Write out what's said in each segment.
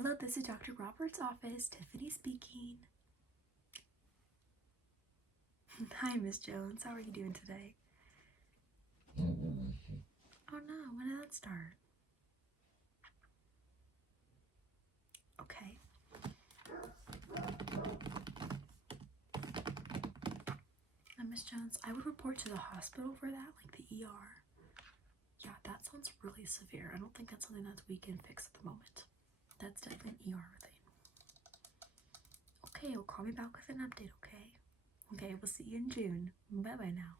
Hello, this is Dr. Roberts' office. Tiffany speaking. Hi, Miss Jones. How are you doing today? Oh no, when did that start? Okay. Now, Miss Jones, I would report to the hospital for that, like the ER. Yeah, that sounds really severe. I don't think that's something that we can fix at the moment. That's definitely an ER thing. Okay, well, call me back with an update, okay? Okay, we'll see you in June. Bye-bye now.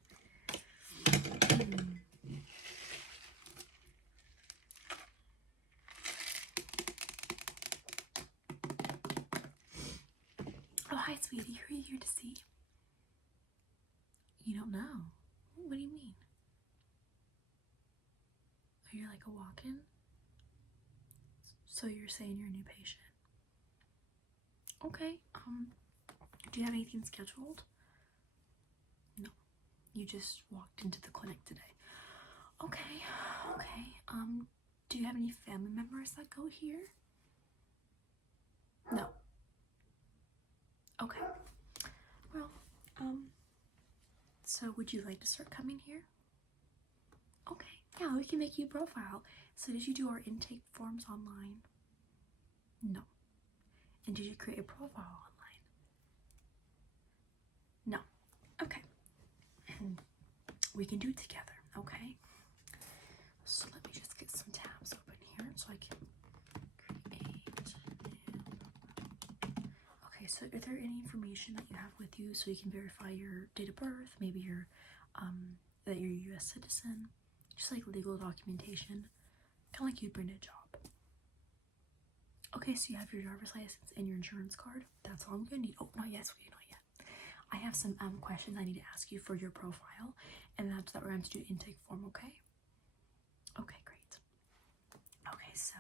Oh, hi, sweetie. Who are you here to see? You don't know? What do you mean? Oh, you're like a walk-in? So you're saying you're a new patient? Okay, do you have anything scheduled? No, you just walked into the clinic today. Okay, do you have any family members that go here? No. Okay, well, so would you like to start coming here? Okay, yeah, we can make you a profile. So did you do our intake forms online? No. And did you create a profile online? No. Okay. We can do it together, okay? So let me just get some tabs open here so I can create new. Okay, so are there any information that you have with you so you can verify your date of birth, maybe your that you're a US citizen, just like legal documentation, kind of like you'd bring a job. Okay, so you have your driver's license and your insurance card. That's all I'm gonna need. Oh, not yet, sweetie, not yet. I have some questions I need to ask you for your profile, and after that we're going to do intake form, okay? Okay, great. Okay, so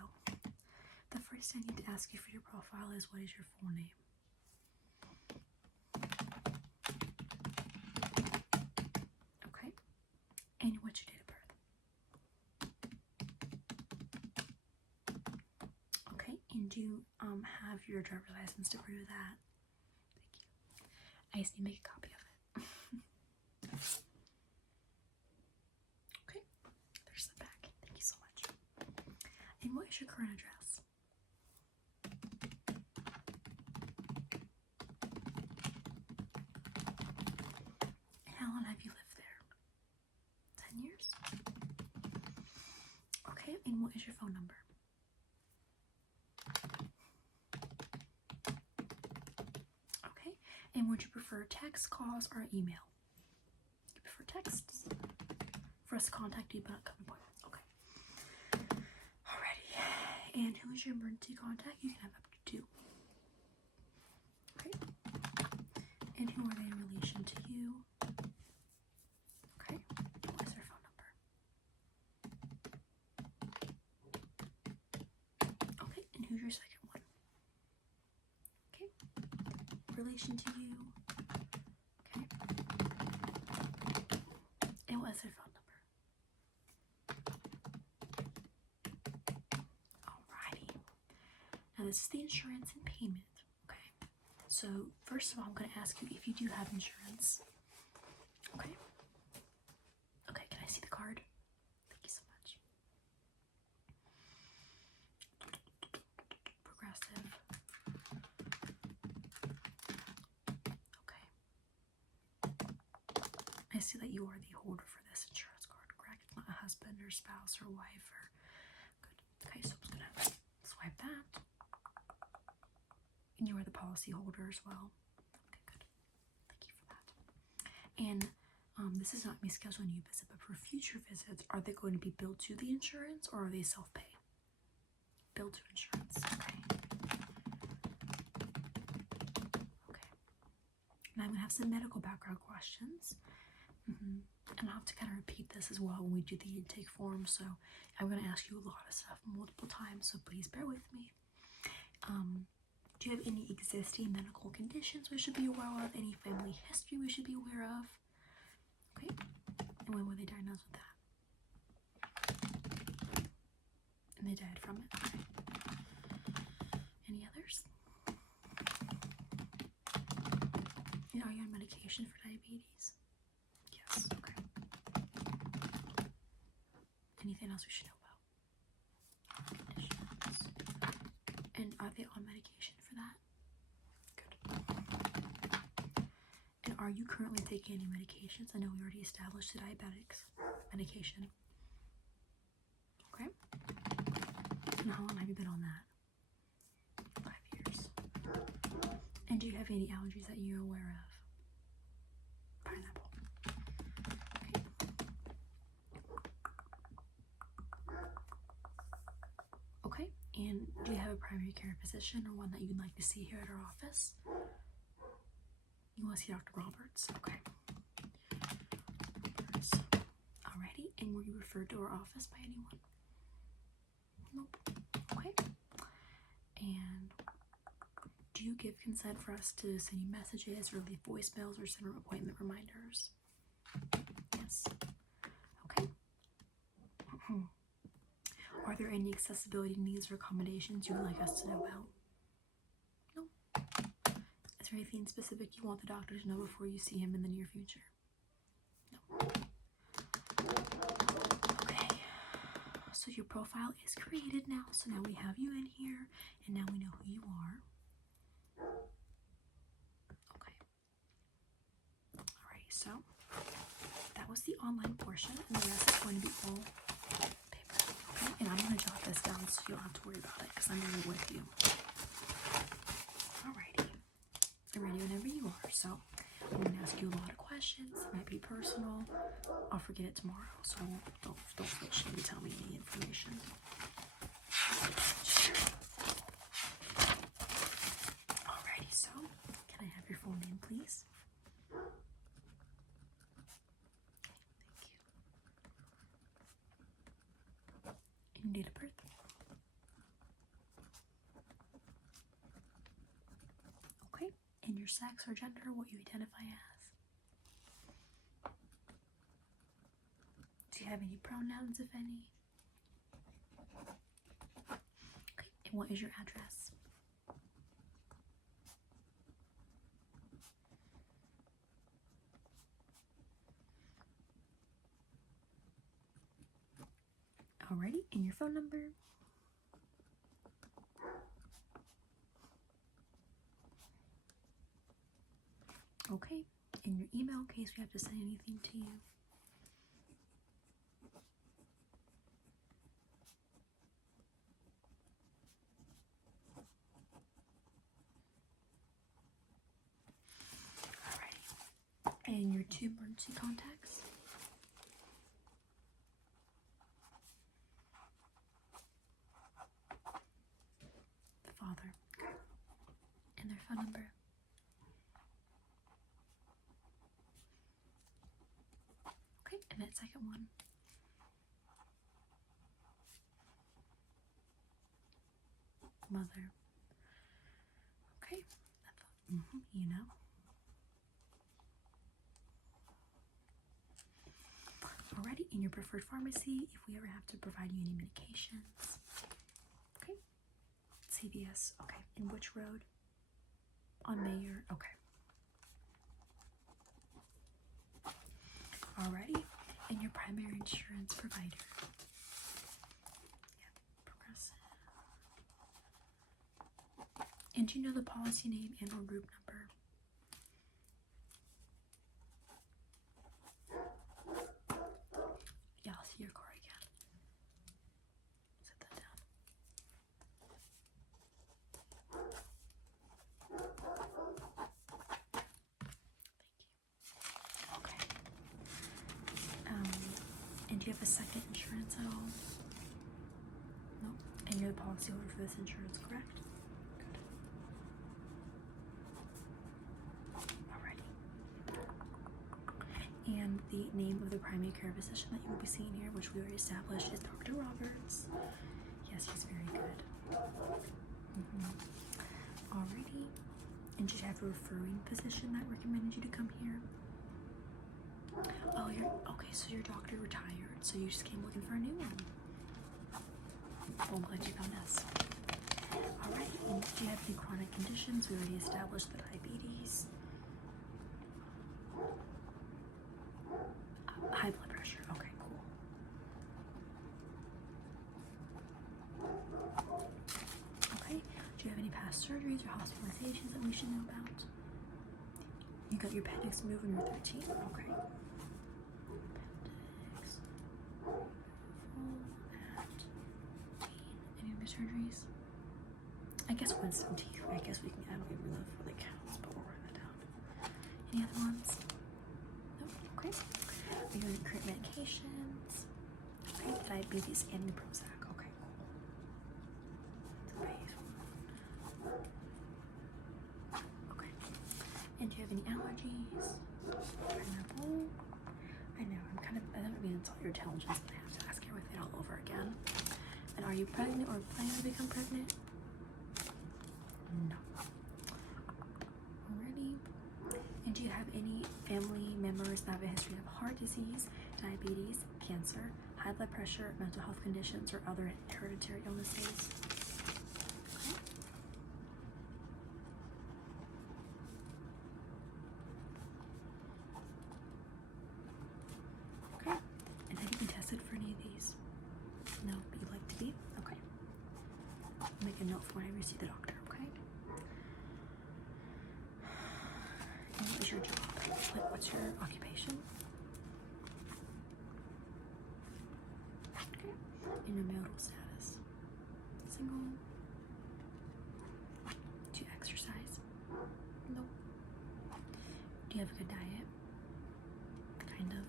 the first thing I need to ask you for your profile is, what is your full name? Okay, and what's your date of birth? Okay, and do you have your driver's license to prove that? Thank you. I just need to make a copy of it. Okay, there's the back. Thank you so much. And what is your current address? And how long have you lived there? 10 years? Okay, and what is your phone number? Okay, and would you prefer text, calls, or email? You prefer texts for us to contact you about upcoming appointments. Okay. Alrighty. And who is your emergency contact? You can have up to 2. Okay. And who are they in relation to you? Okay. What is their phone number? Okay. And who's your second one? Okay. Relation to you. Okay. And what is their phone number? Alrighty. Now this is the insurance and payment. Okay. So first of all, I'm going to ask you if you do have insurance. Okay. Okay, can I see the card? Thank you so much. Progressive. Okay. I see that you are the holder for this insurance card, correct? It's not a husband or spouse or wife or... Good. Okay, so I'm just gonna swipe that. And you are the policy holder as well. Okay, good. Thank you for that. And this is not me scheduling you a visit, but for future visits, are they going to be billed to the insurance or are they self-pay? Billed to insurance. Okay. Okay. Now I'm going to have some medical background questions. And I'll have to kind of repeat this as well when we do the intake form. So I'm going to ask you a lot of stuff multiple times, so please bear with me. Do you have any existing medical conditions we should be aware of? Any family history we should be aware of? Okay. And when were they diagnosed with that? And they died from it. Okay. medication for diabetes? Yes, okay. Anything else we should know about? Conditions. And are they on medication for that? Good. And are you currently taking any medications? I know we already established the diabetics medication. Okay. And how long have you been on that? 5 years. And do you have any allergies that you're aware of? Pineapple. Okay. Okay. And do you have a primary care physician or one that you'd like to see here at our office? You want to see Dr. Roberts? Okay. Alrighty. And were you referred to our office by anyone? Nope. Okay. And do you give consent for us to send you messages or leave voicemails or send appointment reminders? Yes. Okay. Are there any accessibility needs or accommodations you would like us to know about? No. Is there anything specific you want the doctor to know before you see him in the near future? No. Okay. So your profile is created now. So now we have you in here, and now we know who you are. Okay. Alright, so that was the online portion, and the rest is going to be all paper. Okay, and I'm going to jot this down so you don't have to worry about it because I'm really with you. Alrighty. I'm ready whenever you are. So I'm going to ask you a lot of questions. It might be personal. I'll forget it tomorrow, so don't feel ashamed to tell me any information. Alrighty, so can I have your full name, please? Thank you. And date of birth? Okay. And your sex or gender, what you identify as? Do you have any pronouns, if any? Okay. And what is your address? Alrighty, and your phone number? Okay, and your email in case we have to send anything to you. Alrighty, and your 2 emergency contacts? The father. Okay. And their phone number? Okay, and that second one? Mother. Okay, you know. Alrighty, in your preferred pharmacy, if we ever have to provide you any medications. Okay, CVS. Okay, in which road? On Mayor. Okay. Alrighty, and your primary insurance provider. Yeah, Progressive. And do you know the policy name and or group number? Yeah, I'll see your card again. Set that down. Thank you. Okay. And do you have a second insurance at all? No. And you're the policy holder for this insurance, correct? Good. Alrighty. And the name of the primary care physician that you will be seeing here, which we already established, is Dr. Roberts. Yes, he's very good. Alrighty. And did you have a referring physician that recommended you to come here? Oh, okay, so your doctor retired, so you just came looking for a new one. Well, I'm glad you found us. Alright, and do you have any chronic conditions? We already established the diabetes. past surgeries or hospitalizations that we should know about? You got your appendix removed when you were 13? Okay. Appendix removal at 18. Any other surgeries? I guess wisdom teeth. I guess we can, I don't even know if it really counts, but we'll write that down. Any other ones? Nope. Okay. Are you on current medications? Okay. Diabetes and the Prozac. Okay, cool. Okay. And do you have any allergies? Pineapple? I know, I don't mean to insult your intelligence, but I have to ask everything all over again. And are you pregnant or planning to become pregnant? No. Alrighty. And do you have any family members that have a history of heart disease, diabetes, cancer, high blood pressure, mental health conditions, or other hereditary illnesses? Okay. Okay. And have you been tested for any of these? No, but you'd like to be? Okay. I'll make a note for when I see the doctor, okay? And what is your job? Like, what's your occupation? Okay. And your marital status? Single? Do you exercise? No. Do you have a good diet? Kind of.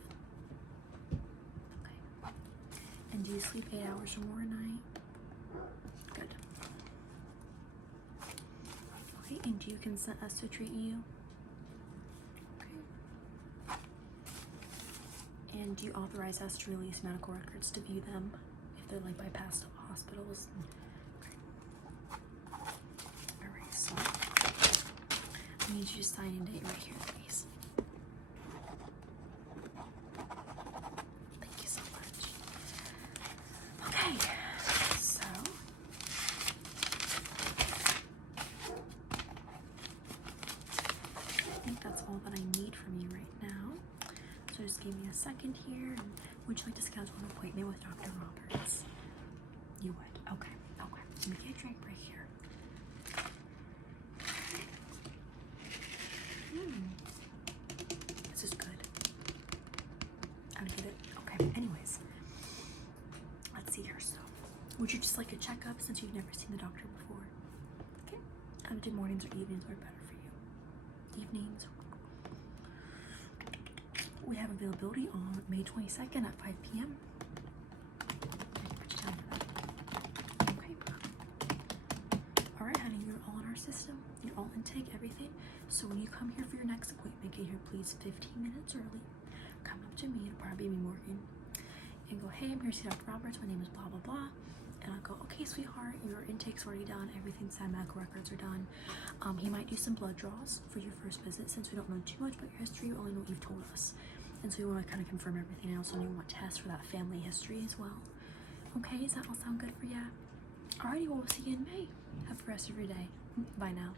Okay. And do you sleep 8 hours or more a night? Good. Okay, and do you consent us to treat you? Okay. And do you authorize us to release medical records to view them if they're like bypassed hospitals? Okay. Alright, so I need you to sign and date right here, please. Thank you so much. Okay, so I think that's all that I need from you right now. So just give me a second here. And would you like to schedule an appointment with Dr. Roberts? You would? Okay, okay. Let me get a drink right here. This is good. I would get it. Okay, anyways. Let's see here. So, would you just like a checkup since you've never seen the doctor before? Okay. Do mornings or evenings work better for you? Evenings. We have availability on May 22nd at 5 p.m. Okay. All right, honey, you're all in our system. You're all intake, everything. So when you come here for your next appointment, get here please 15 minutes early. Come up to me, it'll probably be Morgan, and go, hey, I'm here to see Dr. Roberts. My name is blah, blah, blah. And I'll go, okay, sweetheart, your intake's already done. Everything's done, medical records are done. He might do some blood draws for your first visit since we don't know too much about your history. We only know what you've told us. And so we want to kind of confirm everything else, and we want tests for that family history as well. Okay, does that all sound good for you? Alrighty, well, we'll see you in May. Have the rest of your day. Bye now.